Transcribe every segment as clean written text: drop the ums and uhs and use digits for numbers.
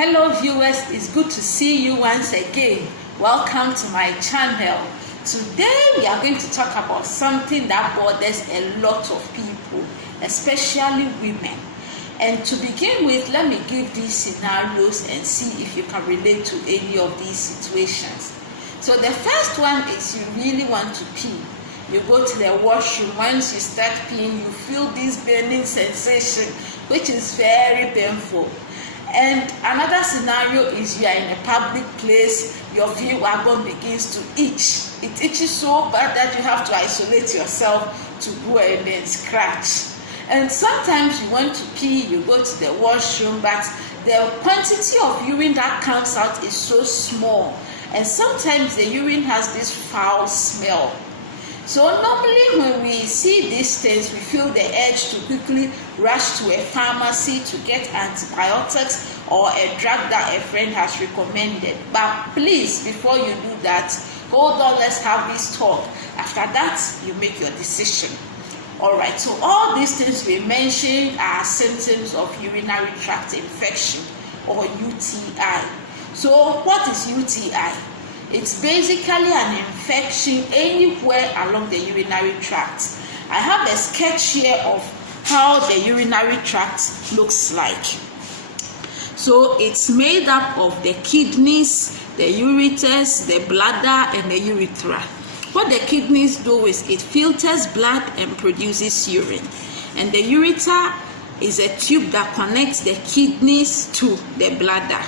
Hello viewers, it's good to see you once again. Welcome to my channel. Today we are going to talk about something that bothers a lot of people, especially women. And to begin with, let me give these scenarios and see if you can relate to any of these situations. So the first one is you really want to pee. You go to the washroom. Once you start peeing, you feel this burning sensation, which is very painful. And another scenario is you are in a public place, your veal wagon begins to itch. It itches so bad that you have to isolate yourself to go and then scratch. And sometimes you want to pee, you go to the washroom, but the quantity of urine that comes out is so small. And sometimes the urine has this foul smell. So normally when we see these things, we feel the urge to quickly rush to a pharmacy to get antibiotics or a drug that a friend has recommended. But please, before you do that, hold on, let's have this talk. After that, you make your decision. Alright, so all these things we mentioned are symptoms of urinary tract infection or UTI. So what is UTI? It's basically an infection anywhere along the urinary tract. I have a sketch here of how the urinary tract looks like. So it's made up of the kidneys, the ureters, the bladder, and the urethra. What the kidneys do is it filters blood and produces urine. And the ureter is a tube that connects the kidneys to the bladder.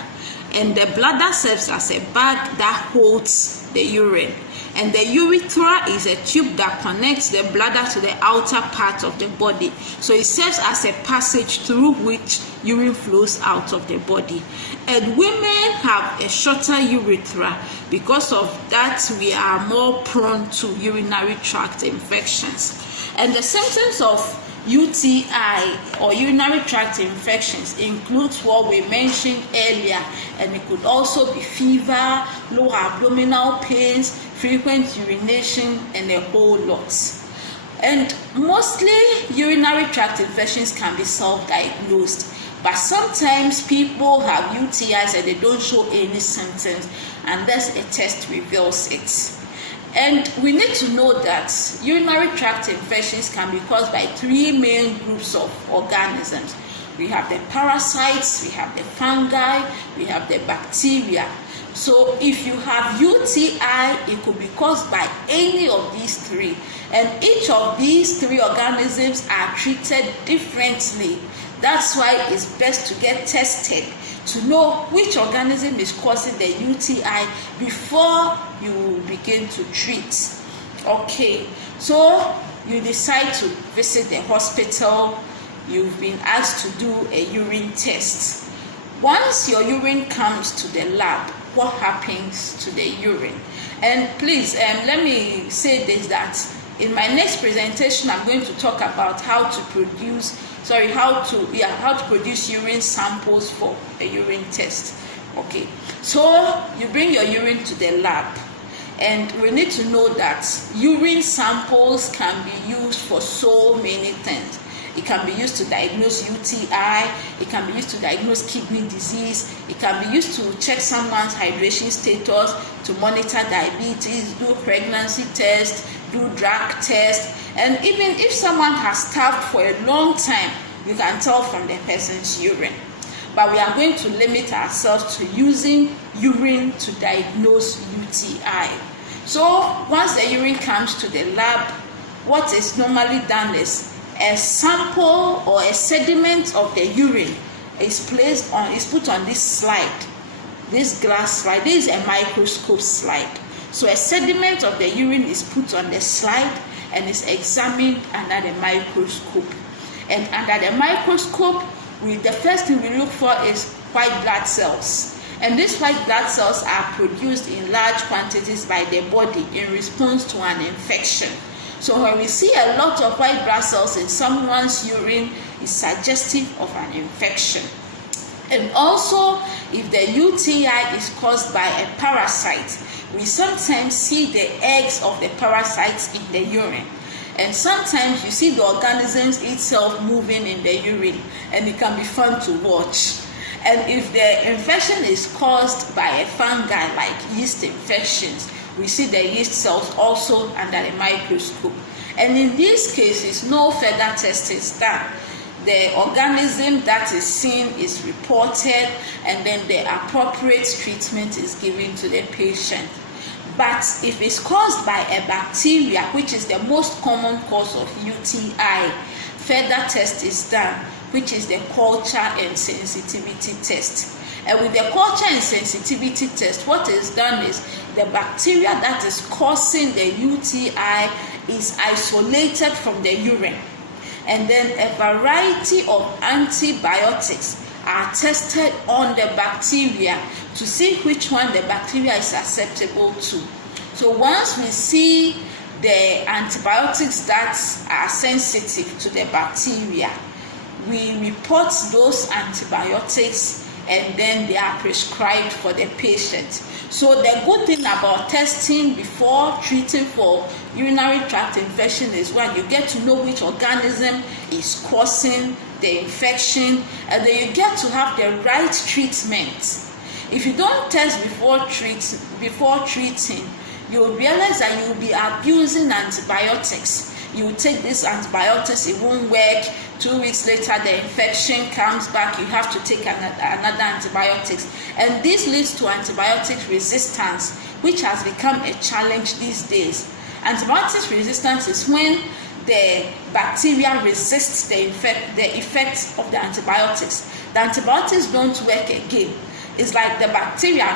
And the bladder serves as a bag that holds the urine. And the urethra is a tube that connects the bladder to the outer part of the body. So it serves as a passage through which urine flows out of the body. And women have a shorter urethra. Because of that, we are more prone to urinary tract infections. And the symptoms of UTI or urinary tract infections includes what we mentioned earlier, and it could also be fever, low abdominal pains, frequent urination, and a whole lot. And mostly urinary tract infections can be self-diagnosed, but sometimes people have UTIs and they don't show any symptoms unless a test reveals it. And we need to know that urinary tract infections can be caused by three main groups of organisms. We have the parasites, we have the fungi, we have the bacteria. So if you have UTI, it could be caused by any of these three. And each of these three organisms are treated differently. That's why it's best to get tested to know which organism is causing the UTI before you begin to treat. Okay, so you decide to visit the hospital. You've been asked to do a urine test. Once your urine comes to the lab, what happens to the urine? And please, let me say this, that in my next presentation, I'm going to talk about how to produce urine samples for a urine test. Okay, so you bring your urine to the lab, and we need to know that urine samples can be used for so many things. It can be used to diagnose UTI, it can be used to diagnose kidney disease, it can be used to check someone's hydration status, to monitor diabetes, do pregnancy test, do drug test, and even if someone has starved for a long time, you can tell from the person's urine. But we are going to limit ourselves to using urine to diagnose UTI. So once the urine comes to the lab, what is normally done is a sample or a sediment of the urine is put on this slide, this glass slide. This is a microscope slide. So a sediment of the urine is put on the slide and is examined under the microscope. And under the microscope, the first thing we look for is white blood cells. And these white blood cells are produced in large quantities by the body in response to an infection. So when we see a lot of white blood cells in someone's urine, it's suggestive of an infection. And also, if the UTI is caused by a parasite, we sometimes see the eggs of the parasites in the urine. And sometimes you see the organisms itself moving in the urine, and it can be fun to watch. And if the infection is caused by a fungi like yeast infections, we see the yeast cells also under the microscope. And in these cases, no further test is done. The organism that is seen is reported, and then the appropriate treatment is given to the patient. But if it's caused by a bacteria, which is the most common cause of UTI, further test is done, which is the culture and sensitivity test. And with the culture and sensitivity test, what is done is the bacteria that is causing the UTI is isolated from the urine. And then a variety of antibiotics are tested on the bacteria to see which one the bacteria is susceptible to. So once we see the antibiotics that are sensitive to the bacteria, we report those antibiotics, and then they are prescribed for the patient. So the good thing about testing before treating for urinary tract infection is when you get to know which organism is causing the infection, and then you get to have the right treatment. If you don't test before treating, you will realize that you will be abusing antibiotics. You take these antibiotics, it won't work. 2 weeks later, the infection comes back. You have to take another antibiotics, and this leads to antibiotic resistance, which has become a challenge these days. Antibiotic resistance is when the bacteria resists the effects of the antibiotics. The antibiotics don't work again. It's like the bacteria,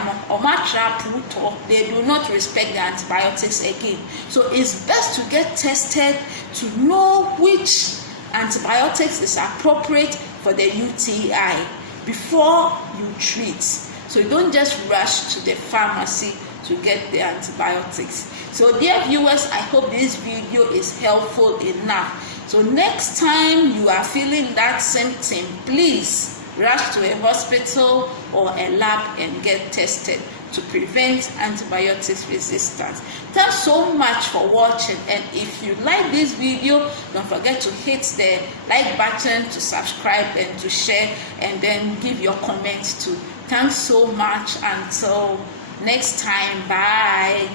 they do not respect the antibiotics again. So it's best to get tested to know which antibiotics is appropriate for the UTI before you treat. So you don't just rush to the pharmacy to get the antibiotics. So dear viewers, I hope this video is helpful enough. So next time you are feeling that symptom, please rush to a hospital or a lab and get tested to prevent antibiotics resistance. Thanks so much for watching, and if you like this video, don't forget to hit the like button, to subscribe and to share, and then give your comments too. Thanks so much. Until next time, bye.